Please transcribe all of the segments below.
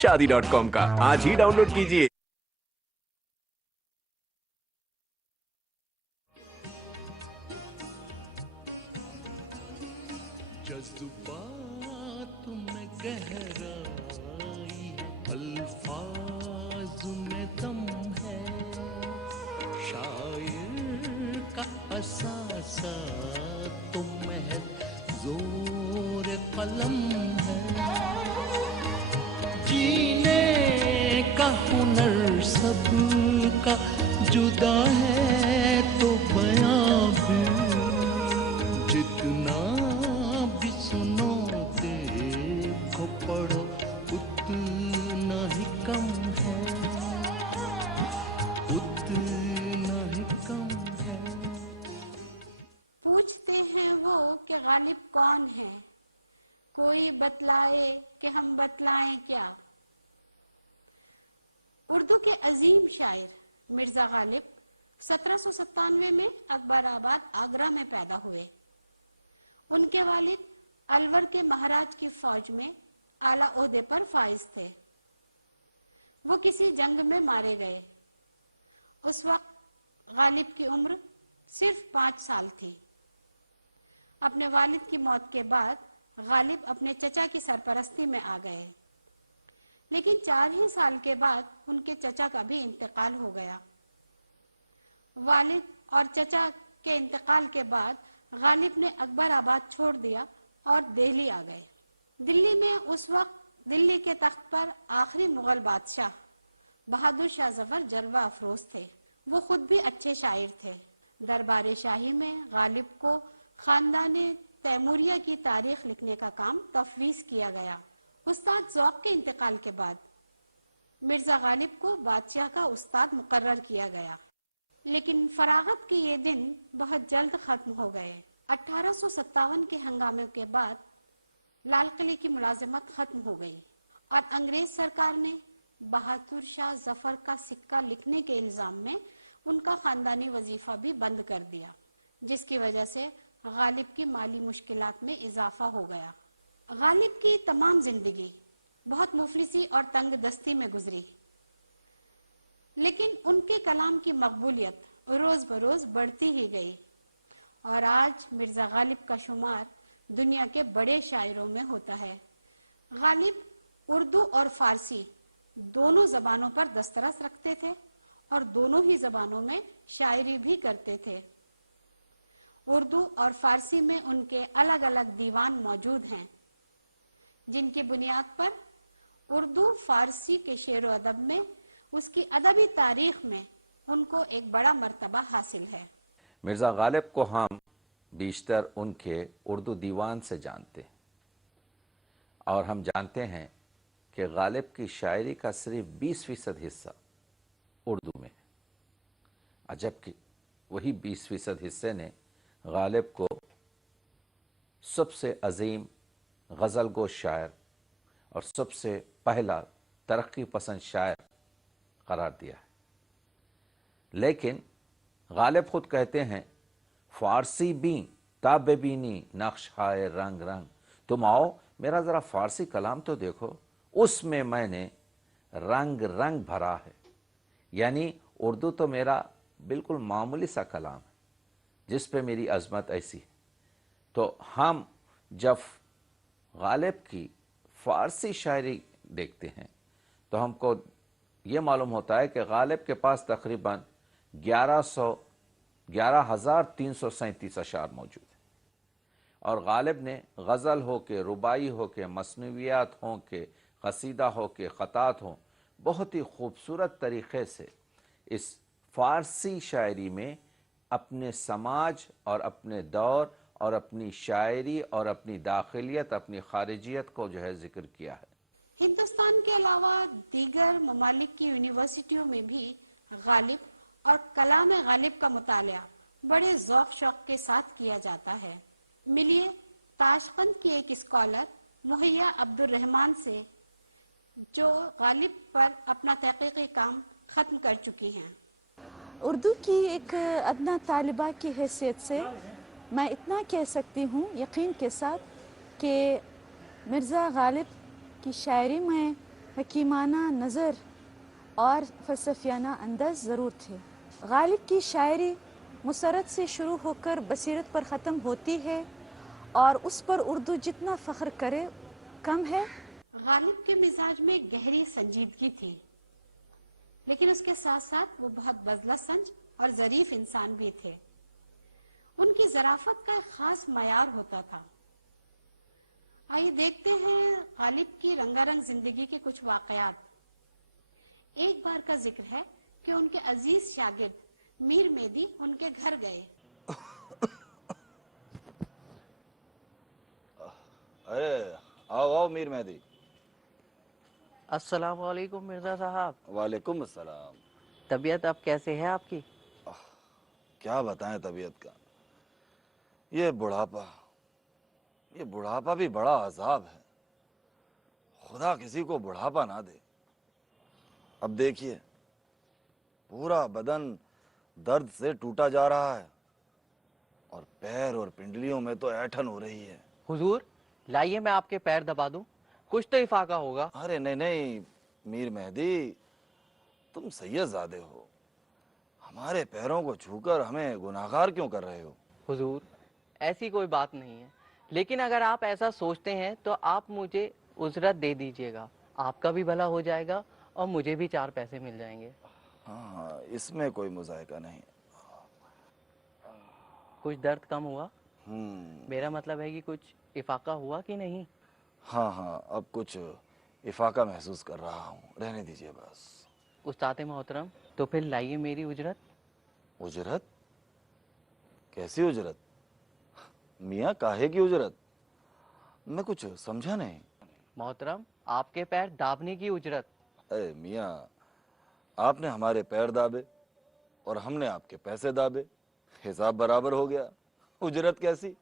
शादी.com का आज ही डाउनलोड कीजिए। जज्बात में गहराई है, अल्फाज में दम है, शायर का असासा तुम है, जोर कलम है, जीने का हुनर सबका जुदा है तो बयां हूँ, जितना भी सुनोगे को पढ़ो उतना ही कम है, उतना ही कम है। पूछते हैं वो कि गालिब कौन है, कोई बतलाए कि हम बतलाएं क्या। उर्दू के अजीम शायर मिर्ज़ा गालिब 1797 में अकबराबाद आगरा में पैदा हुए। उनके वालिद अलवर के महाराज की फौज में आला ओहदे पर फाइज थे। वो किसी जंग में मारे गए। उस वक्त गालिब की उम्र सिर्फ 5 साल थी। अपने वालिद की मौत के बाद गालिब अपने चचा की सरपरस्ती में आ गए, लेकिन 4 ही साल के बाद उनके चचा का भी इंतकाल हो गया। वालिद और चचा के इंतकाल के बाद गालिब ने अकबराबाद छोड़ दिया और दिल्ली आ गए। दिल्ली में उस वक्त दिल्ली के तख्त पर आखिरी मुगल बादशाह बहादुर शाह जफर जलवा अफरोज थे। वो खुद भी अच्छे शायर थे। दरबार शाही में गालिब को खानदाने तैमूरिया की तारीख लिखने का काम तफवीज़ किया गया। उस्ताद ज़ौक़ के इंतकाल के बाद मिर्ज़ा गालिब को बादशाह का उस्ताद मुकर्रर किया गया, लेकिन फरागत के ये दिन बहुत जल्द ख़त्म हो गए। 1857 के हंगामे के बाद लाल किले की मुलाजिमत ख़त्म हो गई और अंग्रेज़ सरकार ने बहादुर शाह जफ़र का सिक्का लिखने के इल्ज़ाम में उनका ख़ानदानी वजीफ़ा भी बंद कर दिया, जिसकी वजह से गालिब की माली मुश्किलात में इजाफा हो गया। गालिब की तमाम जिंदगी बहुत मुफलिसी और तंग दस्ती में गुजरी, लेकिन उनके कलाम की मकबूलियत रोज़ बरोज़ बढ़ती ही गई और आज मिर्ज़ा गालिब का शुमार दुनिया के बड़े शायरों में होता है। गालिब उर्दू और फ़ारसी दोनों ज़बानों पर दस्तरस रखते थे और दोनों ही ज़बानों में शायरी भी करते थे। उर्दू और फ़ारसी में उनके अलग अलग दीवान मौजूद हैं, जिनकी बुनियाद पर उर्दू फ़ारसी के शेर व अदब में, उसकी अदबी तारीख़ में उनको एक बड़ा मर्तबा हासिल है। मिर्ज़ा गालिब को हम बीशतर उनके उर्दू दीवान से जानते हैं और हम जानते हैं कि गालिब की शायरी का सिर्फ 20% हिस्सा उर्दू में है, जबकि वही 20% हिस्से ने गालिब को सबसे अजीम गज़ल गो शायर और सबसे पहला तरक्की पसंद शायर करार दिया है। लेकिन गालिब खुद कहते हैं, फ़ारसी भी ताबेबीनी नक्श हाय रंग रंग, तुम आओ मेरा ज़रा फ़ारसी कलाम तो देखो, उसमें मैंने रंग रंग भरा है। यानी उर्दू तो मेरा बिल्कुल मामूली सा कलाम है, जिस पे मेरी अज़मत ऐसी है। तो हम जब गालिब की फ़ारसी शायरी देखते हैं तो हमको ये मालूम होता है कि गालिब के पास तकरीबन 11,337 अशार मौजूद हैं और गालिब ने गज़ल हो के, रुबाई हो के, मसनवियात हो के, कसीदा हो के, ख़तात हो, बहुत ही खूबसूरत तरीक़े से इस फ़ारसी शायरी में अपने समाज और अपने दौर और अपनी शायरी और अपनी दाखिलियत, अपनी खारिजियत को जो है जिक्र किया है। हिंदुस्तान के अलावा दीगर ममालिक की यूनिवर्सिटियों में भी गालिब और कलाम गालिब का मुतालिया बड़े ज़ौक़ शौक़ के साथ किया जाता है। मिलिए ताशकंद की एक स्कॉलर मुहैया अब्दुर्रहमान से, जो गालिब पर अपना तहक़ीक़ी काम ख़त्म कर चुकी हैं। उर्दू की एक अदना तालिबा की हैसियत से मैं इतना कह सकती हूँ यकीन के साथ कि मिर्ज़ा गालिब की शायरी में हकीमाना नज़र और फ़लसफ़ियाना अंदाज़ ज़रूर थे। गालिब की शायरी मुसरत से शुरू होकर बसीरत पर ख़त्म होती है और उस पर उर्दू जितना फ़ख्र करे कम है। गालिब के मिजाज में गहरी संजीदगी थी, लेकिन उसके साथ साथ वो बहुत बज़ला संज और ज़रीफ इंसान भी थे। उनकी ज़राफ़त का एक ख़ास मयार होता था। आइए देखते हैं गालिब की रंगारंग जिंदगी के कुछ वाक़यात। एक बार का जिक्र है कि उनके अजीज शागिर्द मीर मेदी उनके घर गए। अरे आओ आओ मीर मेहदी। अस्सलाम वालेकुम मिर्ज़ा साहब। वालेकुम अस्सलाम। तबीयत अब कैसे है आपकी? क्या बताएं तबीयत का, ये बुढ़ापा भी बड़ा अजाब है। खुदा किसी को बुढ़ापा ना दे। अब देखिए पूरा बदन दर्द से टूटा जा रहा है और पैर और पिंडलियों में तो ऐंठन हो रही है। हुजूर लाइए मैं आपके पैर दबा दूं, कुछ तो इफाका होगा। अरे नहीं नहीं मीर मेहदी, तुम सैयदजादे हो, हमारे पैरों को छूकर हमें गुनाहगार क्यों कर रहे हो? हुजूर ऐसी कोई बात नहीं है, लेकिन अगर आप ऐसा सोचते हैं तो आप मुझे उजरत दे दीजिएगा, आपका भी भला हो जाएगा और मुझे भी 4 पैसे मिल जाएंगे। हाँ, इसमें कोई मुज़ायका नहीं। कुछ दर्द कम हुआ? मेरा मतलब है कि कुछ इफाका हुआ कि नहीं? हाँ हाँ, अब कुछ इफाका महसूस कर रहा हूँ, रहने दीजिए बस। उस्ताद मोहतरम, तो फिर लाइए मेरी उजरत। उजरत? कैसी उजरत? मियाँ काहे की उजरत? मैं कुछ समझा नहीं। मोहतरम आपके पैर दाबने की उजरत। अरे मियाँ, आपने हमारे पैर दाबे और हमने आपके पैसे दाबे, हिसाब बराबर हो गया, उजरत कैसी?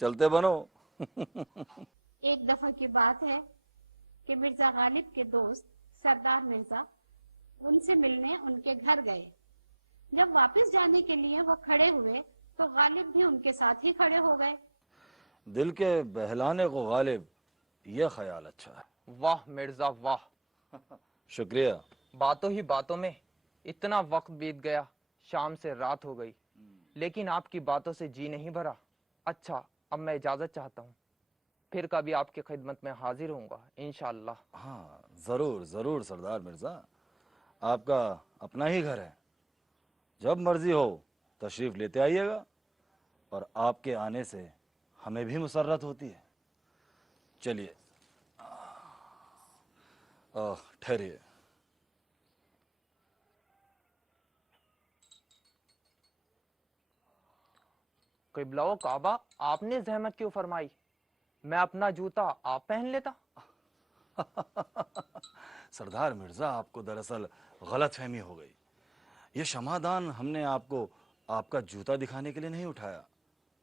चलते बनो। एक दफा की बात है कि मिर्जा गालिब के दोस्त सरदार मिर्जा उनसे मिलने उनके घर गए। जब वापस जाने के लिए वो खड़े हुए तो गालिब भी उनके साथ ही खड़े हो गए। दिल के बहलाने को गालिब, यह ख्याल अच्छा है। वाह मिर्जा वाह। शुक्रिया। बातों ही बातों में इतना वक्त बीत गया, शाम से रात हो गई, लेकिन आपकी बातों से जी नहीं भरा। अच्छा अब मैं इजाजत चाहता हूँ, फिर कभी आपकी खिदमत में हाजिर होऊंगा इंशाअल्लाह। हाँ जरूर जरूर सरदार मिर्जा, आपका अपना ही घर है, जब मर्जी हो तशरीफ लेते आइएगा और आपके आने से हमें भी मुसर्रत होती है। चलिए ठहरिए। क़िबला काबा, आपने जहमत क्यों फरमाई? मैं अपना जूता आप पहन लेता। सरदार मिर्जा, आपको दरअसल गलतफहमी हो गई। ये क्षमादान हमने आपको आपका जूता दिखाने के लिए नहीं उठाया,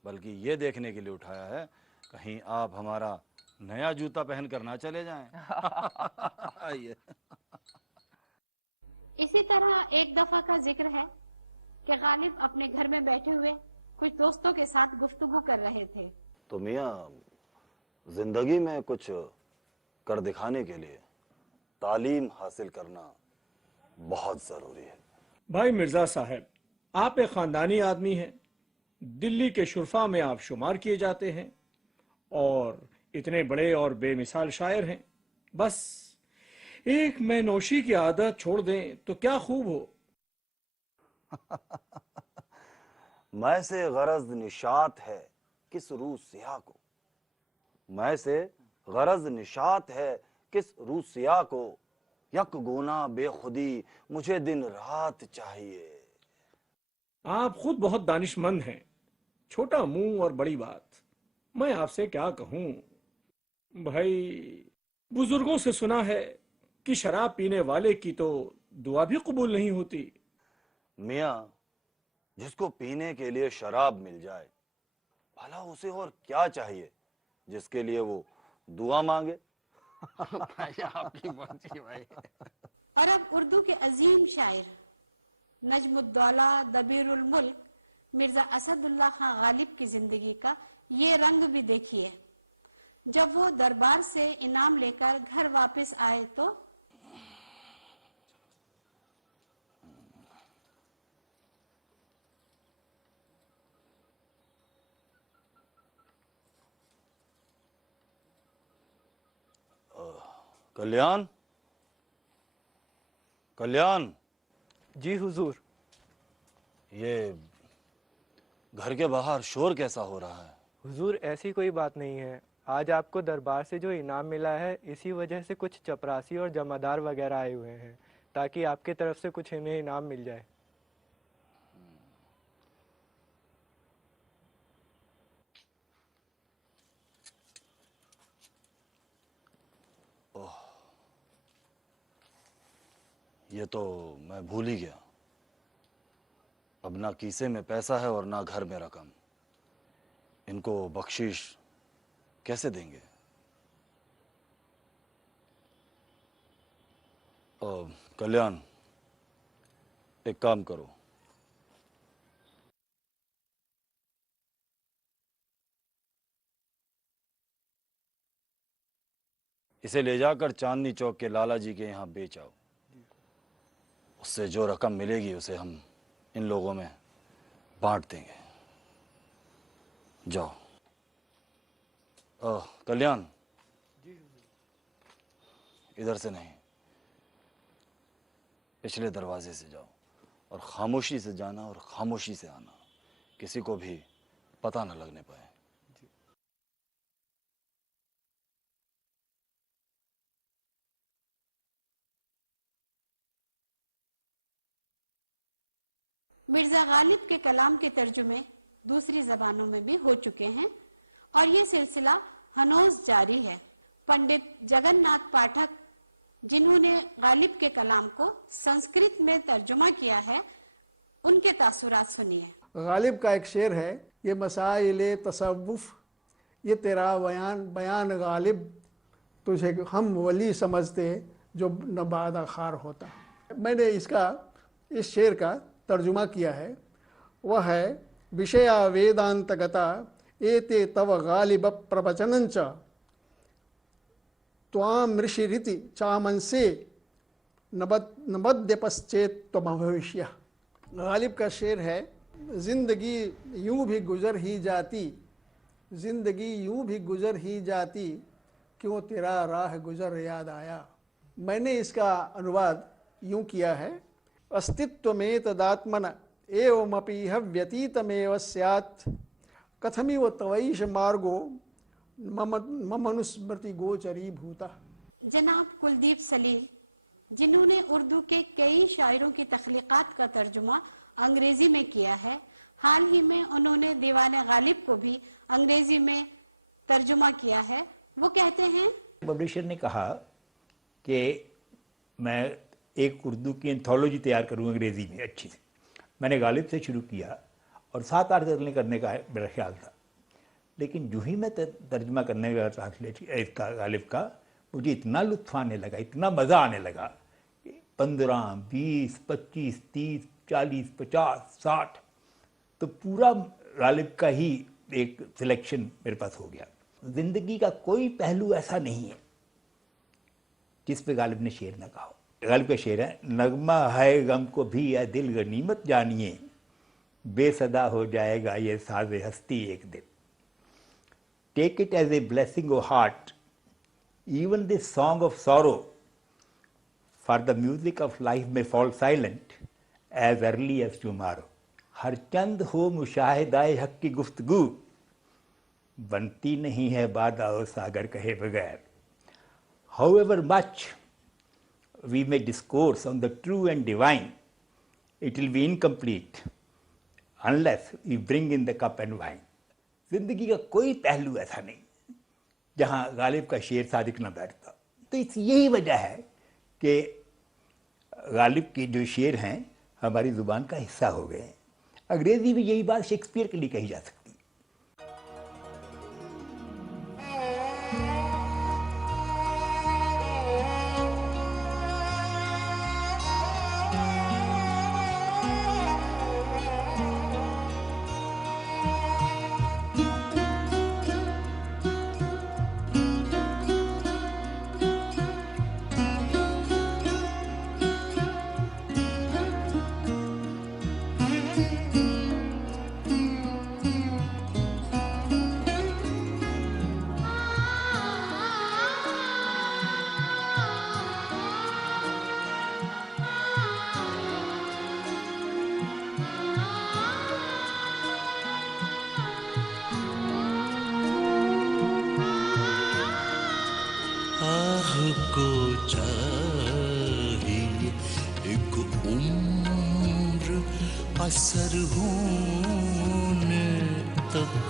बल्कि ये देखने के लिए उठाया है कहीं आप हमारा नया जूता पहन कर ना चले जाएं। आइए। इसी तरह एक दफा का जिक्र है कि गालिब अपने घर में बैठे हुए कुछ दोस्तों के साथ गुफ्तगू कर रहे थे। तो मियाँ, जिंदगी में कुछ कर दिखाने के लिए तालीम हासिल करना बहुत जरूरी है। भाई मिर्जा साहब, आप एक खानदानी आदमी हैं, दिल्ली के शुरफा में आप शुमार किए जाते हैं और इतने बड़े और बेमिसाल शायर हैं। बस एक मैनोशी की आदत छोड़ दें तो क्या खूब हो। मैं से गरज निशात है किस रूह सिया को, मैं से गरज निशात है किस रूह सिया को, यक गुना बेखुदी मुझे दिन रात चाहिए। आप खुद बहुत दानिशमंद हैं, छोटा मुंह और बड़ी बात। मैं आपसे क्या कहूं भाई, बुजुर्गों से सुना है कि शराब पीने वाले की तो दुआ भी कबूल नहीं होती। मियाँ, जिसको पीने के लिए शराब मिल जाए, भला उसे और क्या चाहिए जिसके लिए वो दुआ मांगे। आपकी मर्जी भाई। और अब उर्दू के अजीम शायर नजमुद्दौला दबीरुल मुल्क मिर्जा असदुल्ला खां गालिब की जिंदगी का ये रंग भी देखिए। जब वो दरबार से इनाम लेकर घर वापस आए तो कल्याण, कल्याण, जी हुजूर। ये घर के बाहर शोर कैसा हो रहा है? हुजूर ऐसी कोई बात नहीं है। आज आपको दरबार से जो इनाम मिला है, इसी वजह से कुछ चपरासी और जमादार वगैरह आए हुए हैं, ताकि आपके तरफ से कुछ इन्हें इनाम मिल जाए। ये तो मैं भूल ही गया। अब ना कीसे में पैसा है और ना घर में रकम। इनको बख्शीश कैसे देंगे? कल्याण, एक काम करो, इसे ले जाकर चांदनी चौक के लाला जी के यहाँ बेच आओ। उससे जो रकम मिलेगी उसे हम इन लोगों में बांट देंगे। जाओ। कल्याण, इधर से नहीं, पिछले दरवाजे से जाओ और खामोशी से जाना और खामोशी से आना, किसी को भी पता न लगने पाए। मिर्जा गालिब के कलाम के तर्जुमे दूसरी जबानों में भी हो चुके हैं और ये सिलसिला हनोज जारी है। पंडित जगन्नाथ पाठक, जिन्होंने गालिब के कलाम को संस्कृत में तर्जुमा किया है, उनके तासुरात सुनिए। गालिब का एक शेर है, ये मसाइल तसव्वुफ, ये तेरा बयान गालिब, तुझे हम वली समझते जो नबादा खार होता। मैंने इस शेर का तर्जुमा किया है। वह है, विषया वेदांतगता एते तव गालिब प्रवचनंच त्वाम ऋषिरिति चामंसे नबद्य पश्चेत त्वम भविष्य। गालिब का शेर है, जिंदगी यूं भी गुजर ही जाती, जिंदगी यूं भी गुजर ही जाती, क्यों तेरा राह गुजर याद आया। मैंने इसका अनुवाद यूं किया है, अस्तित्वमेत दात्मन एवमपीह व्यतीतमेव स्यात्, कथमिव तवैष मार्गो ममनुस्मृति गोचरी भूता। जनाब कुलदीप सलील, जिन्होंने उर्दू के कई शायरों की तख्लीकात का तर्जुमा अंग्रेजी में किया है, हाल ही में उन्होंने दीवान गालिब को भी अंग्रेजी में तर्जुमा किया है। वो कहते हैं, पब्लिशर ने कहा कि मैं एक उर्दू की एंथोलॉजी तैयार करूँ अंग्रेज़ी में अच्छी से। मैंने गालिब से शुरू किया और 7-8 जल्दी करने का मेरा ख्याल था, लेकिन जो ही मैं तर्जमा करने का ट्रांसलेट इसका गालिब का, मुझे इतना लुत्फ़ आने लगा, इतना मज़ा आने लगा कि 15, 20, 25, 30, 40, 50, 60 तो पूरा गालिब का ही एक सिलेक्शन मेरे पास हो गया। ज़िंदगी का कोई पहलू ऐसा नहीं है जिस पे गालिब ने शेर ना कहा हो। गालिब का शेर है, नगमा है गम को भी या दिल गनीमत जानिए, बेसदा हो जाएगा ये साज़े हस्ती एक दिन। Take it as a blessing O heart, even this song of sorrow, for the music of life may fall silent as early as tomorrow. हर चंद हो मुशाहिदाए हक की गुफ्तगू, बनती नहीं है बादा और सागर कहे बगैर। However much we may discourse on the true and divine, it will be incomplete unless we bring in the cup and wine. जिंदगी का कोई पहलू ऐसा नहीं जहाँ गालिब का शेर सादिक न बैठता। तो इस यही वजह है कि गालिब के जो शेर हैं हमारी ज़ुबान का हिस्सा हो गए हैं। अंग्रेज़ी में यही बात शेक्सपियर के लिए कही जा सकती है। असर होने तक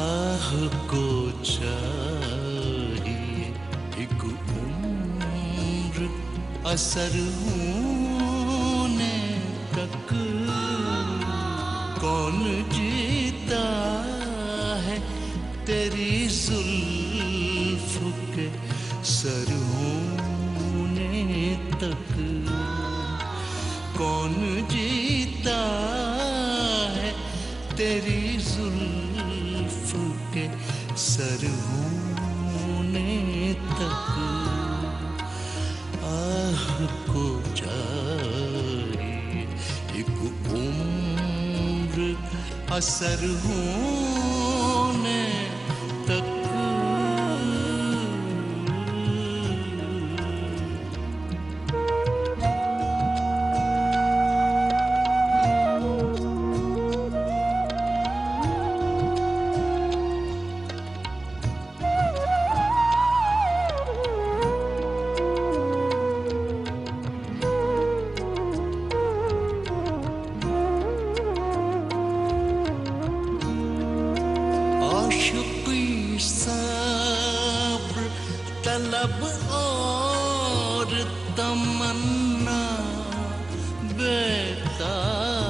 आह को चाहिए एक उम्र असर होने तक कौन जीता है तेरी जुल्फ के सर होने तक कौन जीता है तेरी जुल्फ के सर होने तक आह को चाहिए एक उम्र असर होने तक तलब और तमन्ना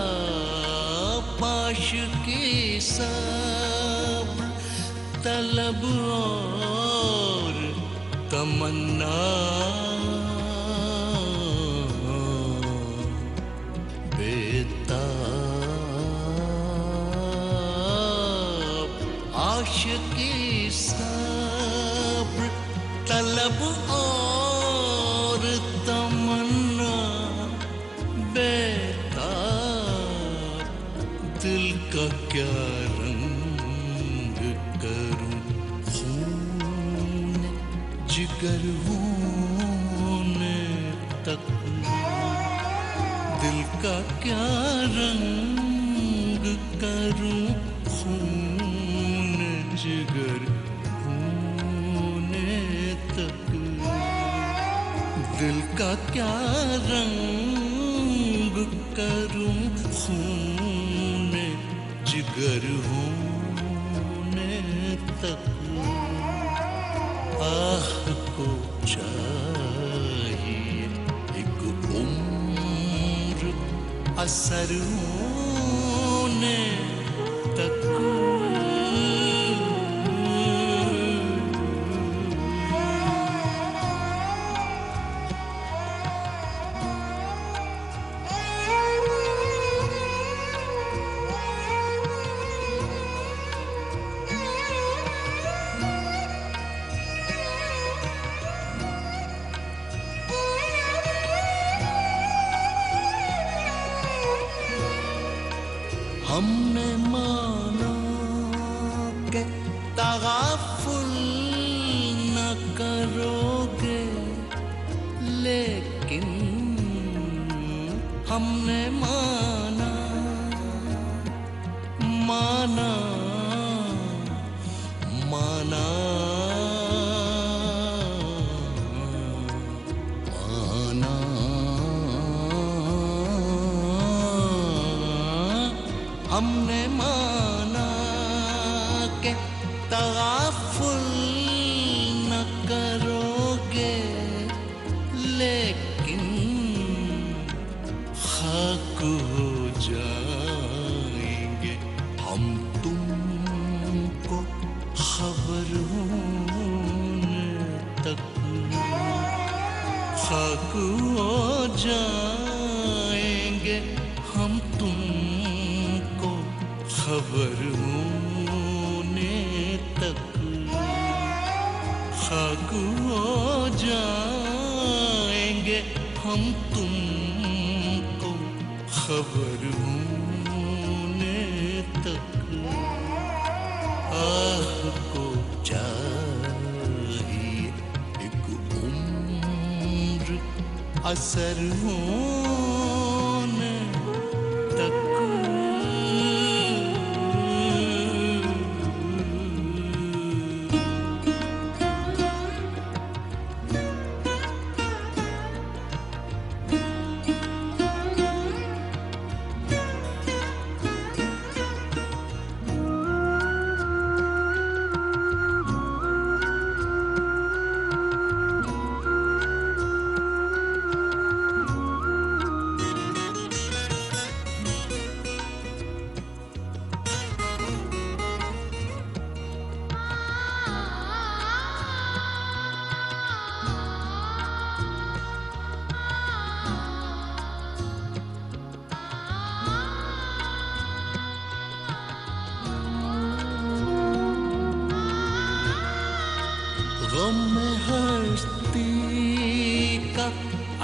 बेताब आशिकी सब्र तलब और तमन्ना बेताब आशिकी सब्र तलब और तमन्ना बेताब दिल का क्या रंग करूं खून जिगर होने तक दिल का क्या रंग करूं खून जिगर दिल का क्या रंग करूं खून जिगर होने तक आह को चाहिए एक उम्र असर होने तक हमने माना के तगाफुल न करोगे लेकिन हमने माना माना माना हमने माना के तगाफुल न करोगे लेकिन खाक हो जाएंगे हम तुमको खबर होने तक खाक हो जाएंगे हम तुमको खबर होने तक खाक हो जाएंगे हम तुमको खबर होने तक आह को चाहिए एक उम्र असर होने तक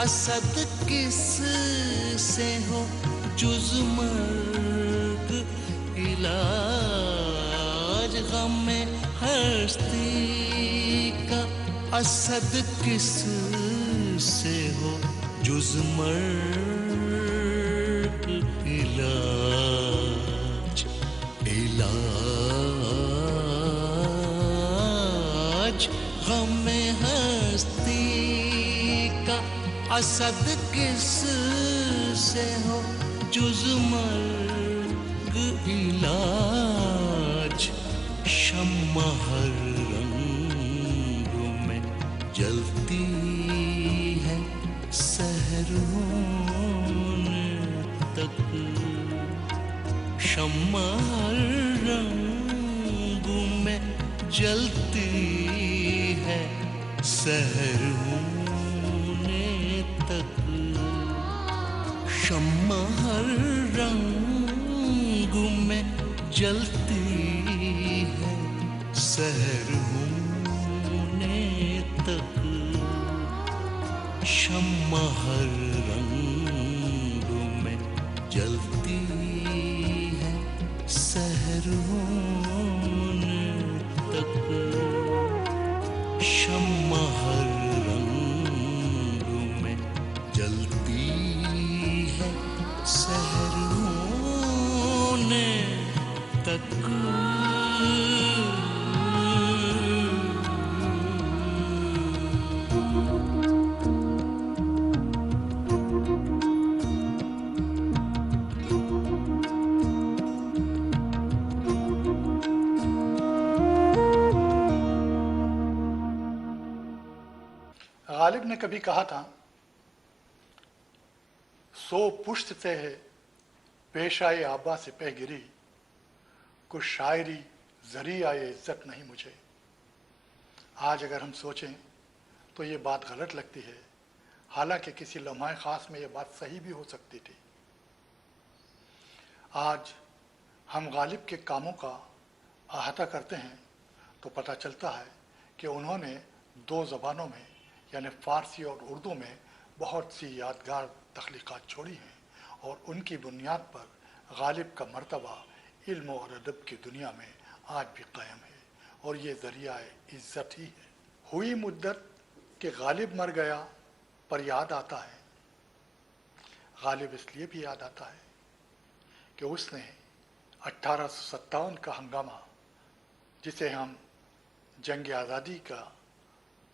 असद किस से हो जुज मर्ग इलाज गम में हस्ती का असद किस से हो जुज मर्ग इलाज इलाज गम में हस्ती का असद किस से हो जुज मर्ग इलाज शम्मा हर रंग में जलती है सहर होने तक शम्मा हर रंग में जलती है सहर होने तक शम्मा हर रंग में जलती है सहर होने तक शम्मा हर रंग में जलती है सहर होने तक शम्मा हर रंग में जलती है सहर होने तक गालिब ने कभी कहा था, 100 पुश्त से है पेशाए आबा से पह गिरी, कुछ शायरी जरिया इज्जत नहीं मुझे। आज अगर हम सोचें तो ये बात गलत लगती है, हालांकि किसी लम्हा ख़ास में ये बात सही भी हो सकती थी। आज हम गालिब के कामों का अहाता करते हैं तो पता चलता है कि उन्होंने 2 ज़बानों में यानी फ़ारसी और उर्दू में बहुत सी यादगार तख्लीक़ात छोड़ी हैं और उनकी बुनियाद पर गालिब का मर्तबा इल्म और अदब की दुनिया में आज भी कायम है और ये ज़रिया इज़्ज़त ही है। हुई मुद्दत कि गालिब मर गया पर याद आता है। गालिब इसलिए भी याद आता है कि उसने 1857 का हंगामा, जिसे हम जंग आज़ादी का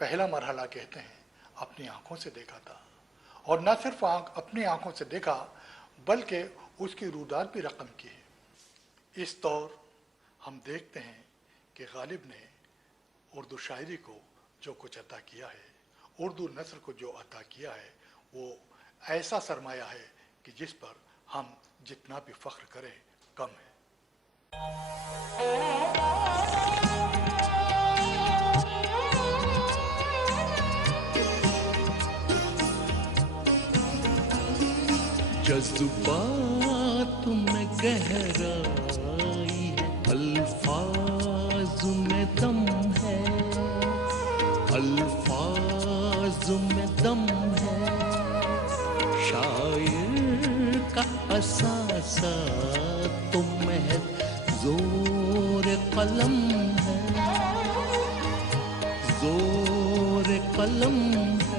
पहला मरहला कहते हैं, अपनी आंखों से देखा था और न सिर्फ अपनी आंखों से देखा बल्कि उसकी रूदात भी रकम की है। इस दौर हम देखते हैं कि गालिब ने उर्दू शायरी को जो कुछ अता किया है, उर्दू नस्र को जो अता किया है, वो ऐसा सरमाया है कि जिस पर हम जितना भी फ़ख्र करें कम है। जज्बात में गहराई है, अल्फाज में दम है, अल्फाज में दम है, शायर का असासा तुम है, जोर कलम है, जोर कलम है।